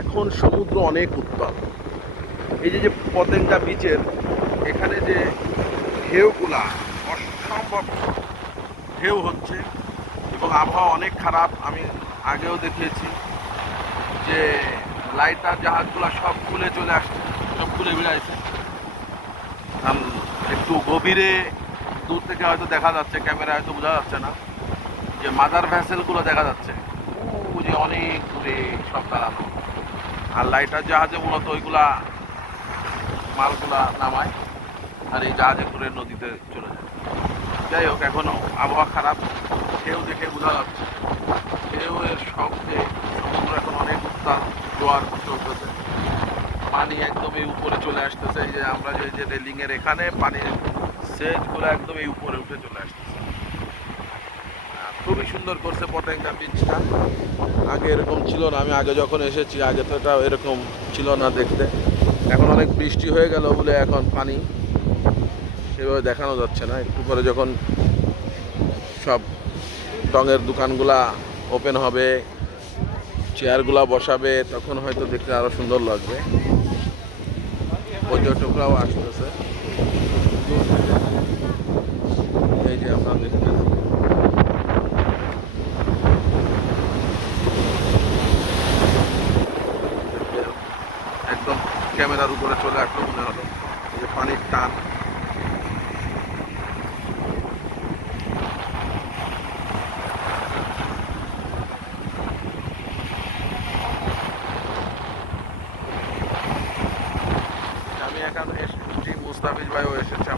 এখন সমুদ্র অনেক উত্তাল। এই যে যে পতেঙ্গা বিচের এখানে যে ঢেউগুলা অসম্ভব ঢেউ হচ্ছে এবং আবহাওয়া অনেক খারাপ। আমি আগেও দেখিয়েছি যে লাইটার জাহাজগুলো সব খুলে চলে আসছে, সব খুলে বেড়াইছে। একটু গভীরে দূর থেকে হয়তো দেখা যাচ্ছে, ক্যামেরা হয়তো বোঝা যাচ্ছে না, যে মাদার ভ্যাসেলগুলো দেখা যাচ্ছে ওই যে অনেক দূরে সব দাঁড়ানো। আর লাইটার জাহাজে মূলত ওইগুলা মালগুলা নামায় আর এই জাহাজে করে নদীতে চলে যায়। যাই হোক, এখনো আবহাওয়া খারাপ, ঢেউ দেখে বোঝা যাচ্ছে, ঢেউয়ের শব্দে সমুদ্র এখন অনেক উত্তাল, জোয়ার চলতেছে, পানি একদম এই উপরে চলে আসতেছে। এই যে আমরা যে রেলিং এর এখানে পানির সেজগুলো একদম এই উপরে উঠে চলে আসতেছে। খুবই সুন্দর করছে পতেঙ্গা বিচটা, আগে এরকম ছিল না। আমি আগে যখন এসেছি আগে তো এটা এরকম ছিল না দেখতে। এখন অনেক বৃষ্টি হয়ে গেল বলে এখন পানি সেভাবে দেখানো যাচ্ছে না। একটু পরে যখন সব টঙের দোকানগুলা ওপেন হবে, চেয়ারগুলা বসাবে, তখন হয়তো দেখতে আরো সুন্দর লাগবে। পর্যটকরাও আসতেছে। এই যে আমরা দেখতে একদম ক্যামেরার উপরে চলে আসলো মনে হলো, এই যে পানির টান। আমি এখানে এসেছি, মুস্তাফিজ ভাইও এসেছে